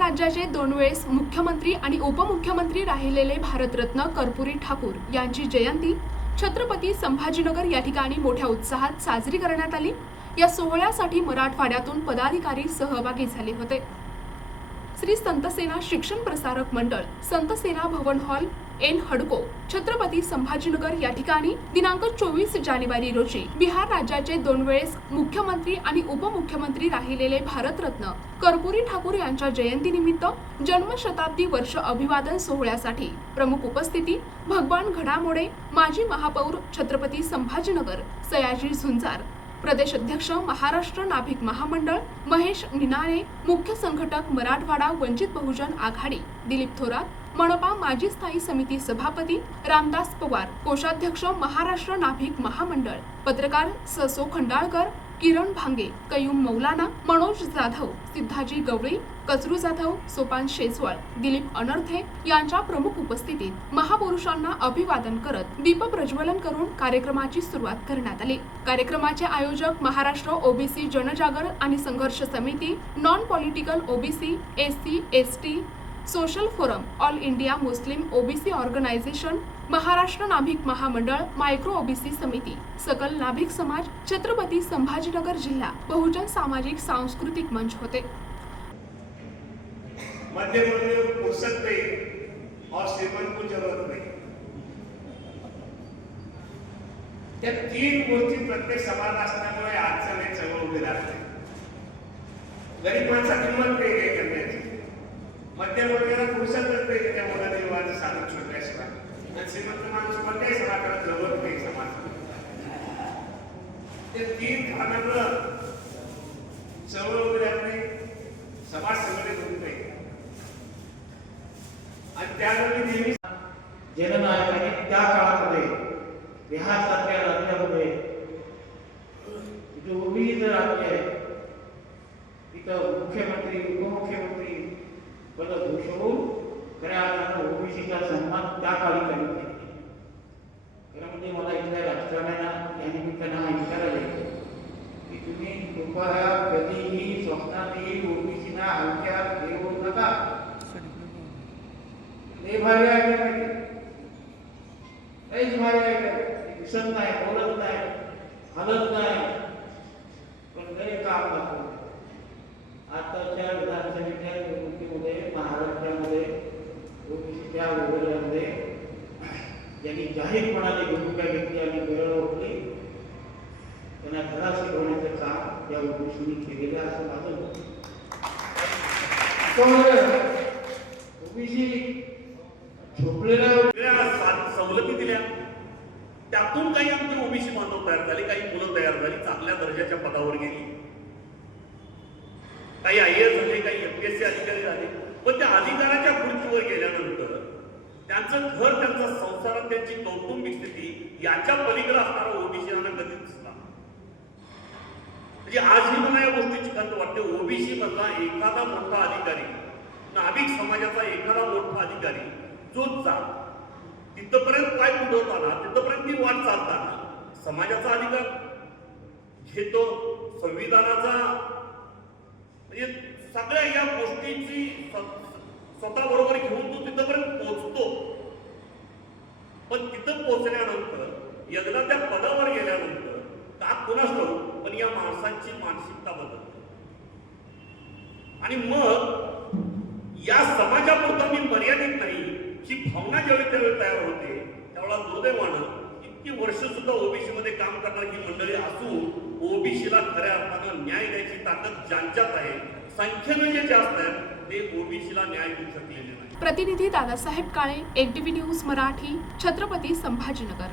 राज्याचे 2 वेळेस मुख्यमंत्री आणि उपमुख्यमंत्री राहिलेले भारतरत्न कर्पूरी ठाकूर यांची जयंती छत्रपती संभाजीनगर या ठिकाणी मोठ्या उत्साहात साजरी करण्यात आली। या सोहळ्यासाठी मराठवाड्यातून पदाधिकारी सहभागी झाले होते। श्री संतसेना शिक्षण प्रसारक मंडळ, संतसेना भवन हॉल, एन हडको, छत्रपती संभाजीनगर या ठिकाणी दिनांक 24 जानेवारी रोजी बिहार राज्याचे 2 वेळेस मुख्यमंत्री आणि उपमुख्यमंत्री राहिलेले भारतरत्न कर्पूरी ठाकूर यांच्या जयंतीनिमित्त जन्मशताब्दी वर्ष अभिवादन सोहळ्यासाठी प्रमुख उपस्थिती भगवान घडामोडे, माजी महापौर छत्रपती संभाजीनगर सयाजी झुंजार, प्रदेश अध्यक्ष महाराष्ट्र नाभिक महामंडळ महेश निनाळे, मुख्य संघटक मराठवाडा वंचित बहुजन आघाडी दिलीप थोरात, मनपा माजी स्थायी समिती सभापती रामदास पवार, कोषाध्यक्ष महाराष्ट्र नाभिक महामंडळ, पत्रकार ससो खंडाळकर, किरण भांगे, कयूम मौलाना, मनोज जाधव, सिद्धाजी गवळी, कचरू जाधव, सोपान शेजवळ, दिलीप अनर्थे यांच्या प्रमुख उपस्थितीत महापुरुषांना अभिवादन करत दीप प्रज्वलन करून कार्यक्रमाची सुरुवात करण्यात आली। कार्यक्रमाचे आयोजक महाराष्ट्र ओबीसी जनजागर आणि संघर्ष समिती, non political OBC, SC, ST, social forum, all India Muslim OBC organisation, Maharashtra Nabhik Mahamandal, micro OBC समिती, सकल नाभिक समाज, छत्रपती संभाजीनगर जिल्हा बहुजन सामाजिक सांस्कृतिक मंच होते। मध्य फुर्सत नहीं और श्रीमंत को जरूरत नहीं, त्या 3 गोष्टी प्रत्येक समाज असल्यामुळे आजचं हे चळवळ उभी राहते। गरीब माणसा किंमत वेगळी करण्याची, मध्यमवर्गीयांना फुर्सतच नाही त्या मुलांनी साधन छोट्याशिवाय, आणि श्रीमंत माणूस कोणत्याही समाजाला जवळ नाही समाज। ते 3 खानानं चळवळ उभी राहते, समाज संघटित होत नाही, आणि त्यावेळी नेहमी जननायकांनी त्या काळामध्ये बिहार सारख्या राज्यामध्ये जो विविध राज्य आहे तिथं मुख्यमंत्री उपमुख्यमंत्री पद घोषवून खऱ्या अर्थानं ओबीसीचा सन्मान त्या काळी करण्यात येते। खरं म्हणजे मला इथल्या राजकारण्यांना या निमित्तानं हा इशारा द्यायचा की तुम्ही कृपया कधीही स्वप्नातही ओबीसीना हलक्यात घेऊ नका। लय भारी आहे लयच भारी आहे, दिसत नाही, बोलत नाही, हलत नाही, पण लय काम दाखवलं। आताच्या विधानसभेच्या निवडणुकीमध्ये महाराष्ट्रामध्ये ओबीसीच्या वगैरेमध्ये ज्यांनी जाहीरपणाने भूमिका घेतली आणि गरळ ओढली त्यांना धडा शिकवण्याचं काम या ओबीसीने केलेलं असं माझं मत। ओबीसी सवलती दिल्या, त्यातून काही आमची ओबीसी बांधव तयार झाली, काही मुलं तयार झाली, चांगल्या दर्जाच्या पदावर गेली, काही आयएएस झाले, काही एमपीएससी अधिकारी झाले, पण त्या अधिकाराच्या खुर्चीवर गेल्यानंतर त्यांचं घर, त्यांचा संसार, त्यांची कौटुंबिक स्थिती याच्या पलीकडे असणारा ओबीसीना कधीच दिसला। म्हणजे आजही मला या गोष्टीची खंत वाटते, ओबीसी मधला एखादा मोठा अधिकारी, नाभिक समाजाचा एखादा मोठा अधिकारी जो तिथपर्यंत पाय पुढवताना, तिथपर्यंत ती वाट चालताना समाजाचा अधिकार घेतो, संविधानाचा म्हणजे सगळ्या या गोष्टीची स्वतः बरोबर घेऊन तो तिथपर्यंत पोहोचतो। पण तिथं पोहोचल्यानंतर एकदा त्या पदावर गेल्यानंतर का कोणाच ठाऊक, पण या माणसांची मानसिकता बदलते आणि मग या समाजापुरता मी मर्यादित नाही ही भावना ज्यावेळी त्यावेळी तयार होते, त्यावेळेला दुर्दैवानं इतकी वर्ष सुद्धा ओबीसी मध्ये काम करणारी ही मंडळी असून ओबीसीला खऱ्या अर्थानं न्याय द्यायची ताकद ज्यांच्यात आहे, संख्येने जे जास्त आहेत ते ओबीसीला न्याय देऊ शकलेले नाही। प्रतिनिधी दादासाहेब काळे, एनटीव्ही न्यूज मराठी, छत्रपती संभाजीनगर।